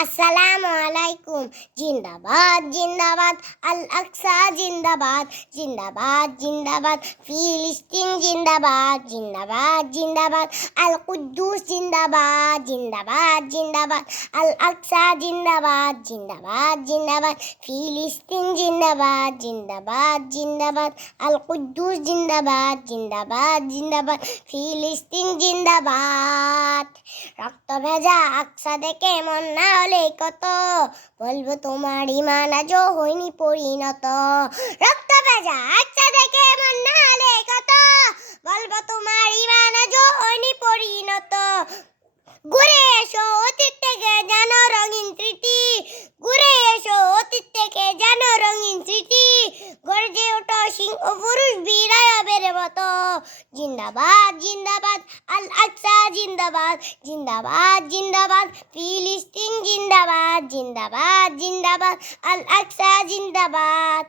আসসালামু আলাইকুম। জিন্দাবাদ জিন্দাবাদ, আল আকসা জিন্দাবাদ, জিন্দাবাদ জিন্দাবাদ, ফিলিস্তিন জিন্দাবাদ, জিন্দাবাদ জিন্দাবাদ, আল কুদ্দুস জিন্দাবাদ, জিন্দাবাদ জিন্দাবাদ, আল আকসা জিন্দাবাদ, জিন্দাবাদ জিন্দাবাদ, ফিলিস্তিন জিন্দাবাদ, জিন্দাবাদ জিন্দাবাদ, আল কুদ্দুস জিন্দাবাদ, জিন্দাবাদ জিন্দাবাদ, ফিলিস্তিন জিন্দাবাদ। রক্ত ভেজা আকসা দেখে মন না হলে কত, বলবো তোমার ইমান আজও হয়নি পরিণত। রক্ত ভেজা আকসা দেখে মন না হলে কত, বলবো তোমার ইমান আজও হয়নি পরিণত। ঘুরে এসো অতীত থেকে জানো রঙিন স্মৃতি, ঘুরে এসো অতীত থেকে জানো রঙিন স্মৃতি, গর্জে ওঠো সিংহ পুরুষ বীরায়বের মতো। জিন্দাবাদ জিন্দাবাদ, আল আকসা জিন্দাবাদ, জিন্দাবাদ জিন্দাবাদ, ফিলিস্তিন জিন্দাবাদ, জিন্দাবাদ জিন্দাবাদ, আল আকসা জিন্দাবাদ।